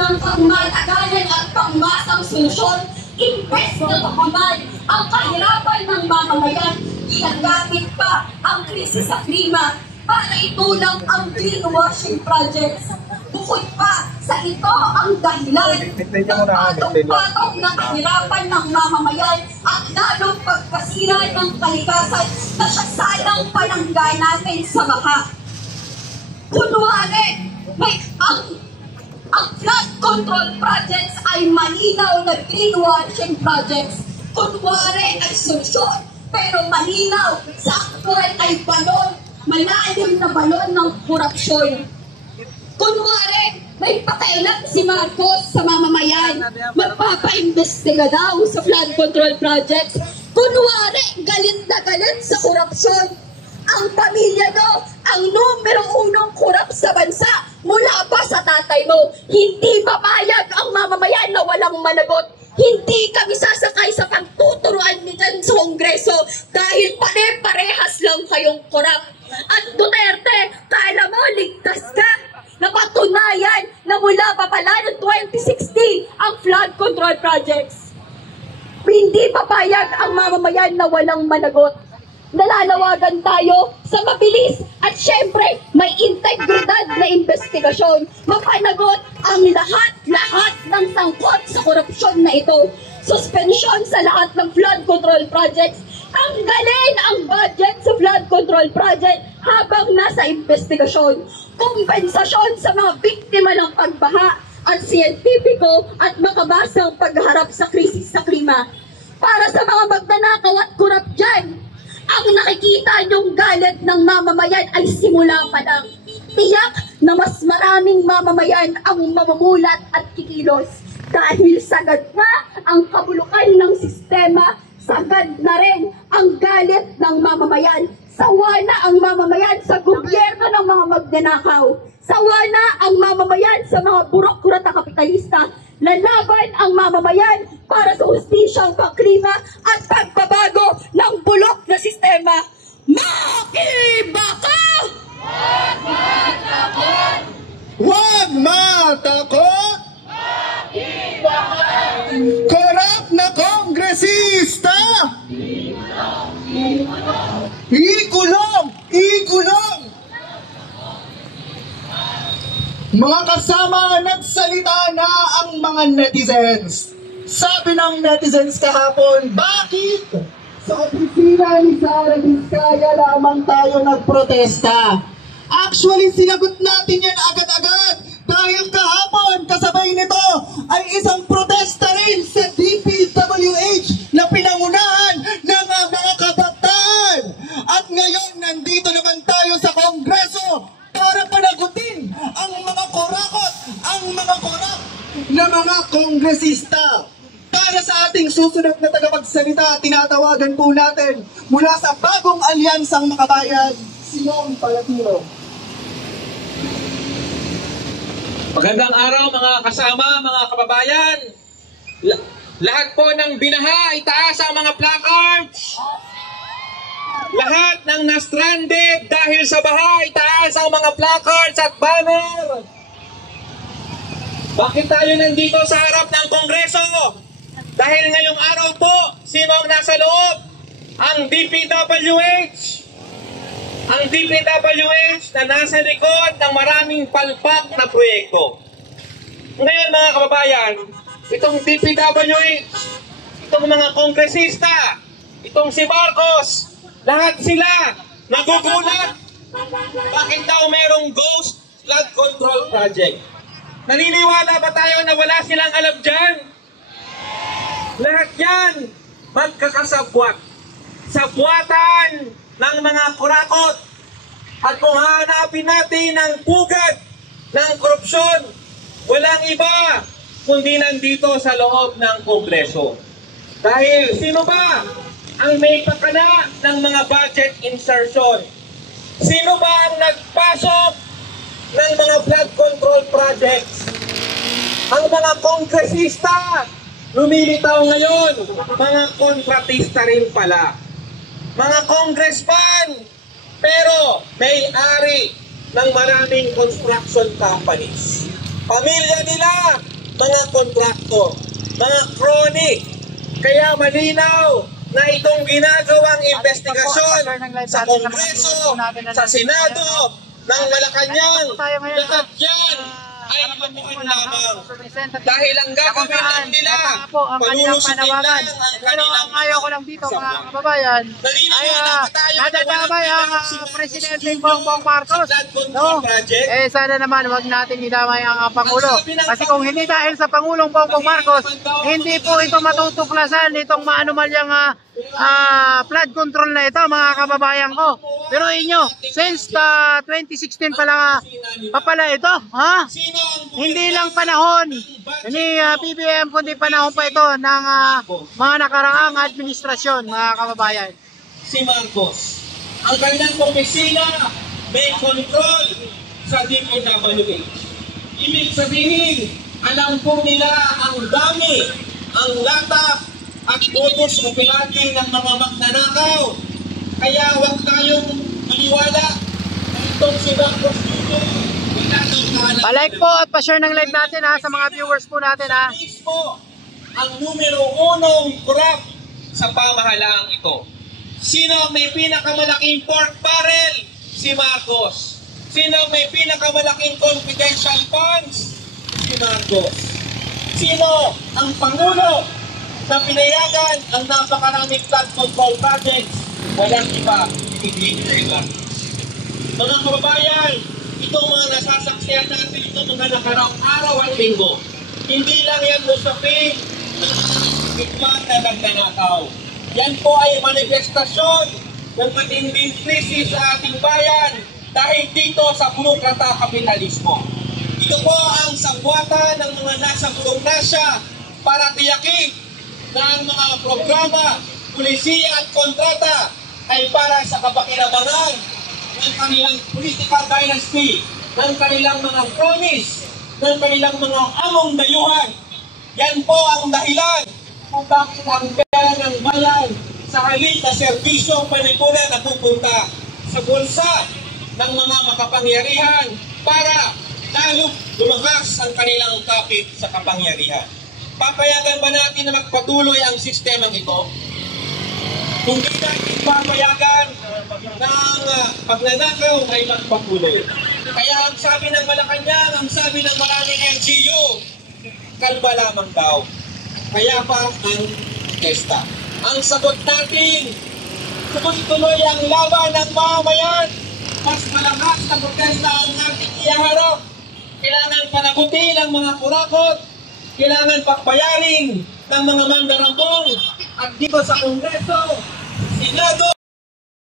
ng pangmatagalan at pangmasang solusyon, imbes na tukunan ang kahirapan ng mamamayan, ginagamit pa ang krisis sa klima para itulang ang greenwashing projects. Bukod pa sa ito ang dahilan ng patong-patong ng kahirapan ng mamamayan at lalong pagkasira ng kalikasan na siya sanang panangga natin sa baha. Kunwari, ang flood control projects ay malinaw na greenwashing projects. Kunwari ay solusyon, pero malinaw sa aktual ay balon, malalim na balon ng korupsyon. Kunwari, may pakailan si Marcos sa mamamayan, magpapaimbestiga daw sa flood control projects. Kunwari, galit na galit sa korupsyon. Ang pamilya mo, ang numero unong korap sa bansa, mula pa sa tatay mo. Hindi papayag ang mamamayan na walang managot. Hindi kami sasakay sa pagtuturuan niyan sa Kongreso dahil pare-parehas lang kayong korap. At Duterte, kala mo ligtas ka? Napatunayan na mula pa pala noong 2016 ang flood control projects. Hindi papayag ang mamamayan na walang managot. Nalalawagan tayo sa mabilis at syempre may integridad na investigasyon. Mapanagot ang lahat ng sangkot sa korupsyon na ito. Suspensyon sa lahat ng flood control projects. Tanggalin ang budget sa flood control project habang nasa investigasyon. Kompensasyon sa mga biktima ng pagbaha at siyentipiko at makabasang pagharap sa krisis sa klima. Para sa mga magnanakaw at kurap dyan, ang nakikita niyong galit ng mamamayan ay simula pa lang. Tiyak na mas maraming mamamayan ang mamumulat at kikilos. Dahil sagad na ang kabulukan ng sistema, sagad na rin ang galit ng mamamayan. Sawa na ang mamamayan sa gobyerno ng mga magnanakaw. Sawa na ang mamamayan sa mga burokrata kapitalista. Lalaban ang mamamayan para sa hustisyang pangklima at pagbabago ng bulok na sistema. Makibaka! Huwag matakot! Huwag matakot! Makibaka! Korap na kongresista! Ikulong! Ikulong! Mga kasama, nagsalita na ang mga netizens. Sabi ng netizens kahapon, bakit sa opisina ni Sara Vizcaya lamang tayo nagprotesta? Actually, sinagot natin yan agad-agad dahil kahapon kasabay nito ay isang protesta rin sa DPWH na pinangunahan ng mga kabataan. At ngayon, nandito naman tayo sa Kongreso para panagutin ang mga korakot, ang mga korap na mga kongresista. Para sa ating susunod na tagapagsalita, tinatawagan po natin mula sa bagong alyansang makabayan, Simon Palatino. Magandang araw mga kasama, mga kababayan. Lahat po ng binaha, itaas ang mga placards. Lahat ng na-stranded dahil sa baha, itaas ang mga placards at banner. Bakit tayo nandito sa harap ng Kongreso? Dahil ngayong araw po, sino ang nasa loob? Ang DPWH. Ang DPWH na nasa likod ng maraming palpak na proyekto. Ngayon mga kababayan, itong DPWH, itong mga kongresista, itong si Marcos, lahat sila nagugulat. Bakit daw merong ghost flood control project? Naniniwala ba tayo na wala silang alam dyan? Lahat yan magkakasabwat. Sabwatan ng mga kurakot. At kung hahanapin natin ang pugad ng korupsyon, walang iba kundi nandito sa loob ng Kongreso. Dahil sino ba ang may pakana ng mga budget insertion? Sino ba ang nagpasok ng mga flood control projects? Ang mga kongresista, lumilitaw ngayon, mga kontratista rin pala. Mga congressman, pero may-ari ng maraming construction companies. pamilya nila, mga kontraktor, mga crony. Kaya malinaw na itong ginagawang investigasyon sa Kongreso, sa Senado, ng Malacanang, lahat yan ay matukan lamang. Dahil ang gagawin lang nila, palulusutin lang ang kanilang ayaw ko lang dito mga kababayan ay nadadamay ang Presidente Bongbong Marcos. No? Sana naman wag natin idamay ang Pangulo. Kasi kung hindi dahil sa Pangulong Bongbong Marcos, hindi po ito matutuklasan itong maanumalyang flood control na ito mga kababayan ko. Pero inyo, since 2016 pala ito, ha? Hindi lang panahon ni BBM kundi panahon pa ito ng mga nakaraang administrasyon mga kababayan. Si Marcos, ang kanilang opisina may control sa DPWH. Ibig sabihin, alam po nila ang dami, ang latak at modus operandi ng mga magnanakaw. Kaya huwag tayong maniwala na itong si Marcos dito. Pa-like po at pa-share ng live natin ha, sa mga viewers po natin ha. Mismo ang numero unong corrupt sa pamahalaang ito. Sino may pinakamalaking pork barrel? Si Marcos. Sino may pinakamalaking confidential funds? Si Marcos. Sino ang Pangulo na pinayagan ang napakaraming flood control projects? Walang iba, hindi nila. Mga kababayan, itong mga nasasaksihan natin, itong mga nakaraang araw at linggo, hindi lang yan usapin ng bigman na nagnanakaw. Yan po ay manifestasyon ng matinding krisis sa ating bayan dahil dito sa burokrata kapitalismo. Ito po ang sagwatan ng mga nasa burokrasya para tiyakin na ang mga programa, pulisiya at kontrata ay para sa kapakinabangan ng kanilang political dynasty, ng kanilang mga promise, ng kanilang mga among dayuhan. Yan po ang dahilan kung bakit ang pera ng bayan sa halip na serbisyo panipuna na pupunta sa bulsa ng mga makapangyarihan para lalo lumakas ang kanilang kapit sa kapangyarihan. Papayagan ba natin na magpatuloy ang sistemang ito? Hindi natin papayagan ng pagnanakaw ay magpatuloy. Kaya ang sabi ng Malacanang, ang sabi ng maraming LGU, kalma lamang daw. Kaya pa ang testa. Ang sagot natin, tuloy-tuloy ang laban ng mamayan. Mas malakas na protesta ang ating iyaharap. Kailangan panagutin ang mga kurakot. Kailangan pakbayarin ng mga mandarambong. At dito sa Kongreso, Senado,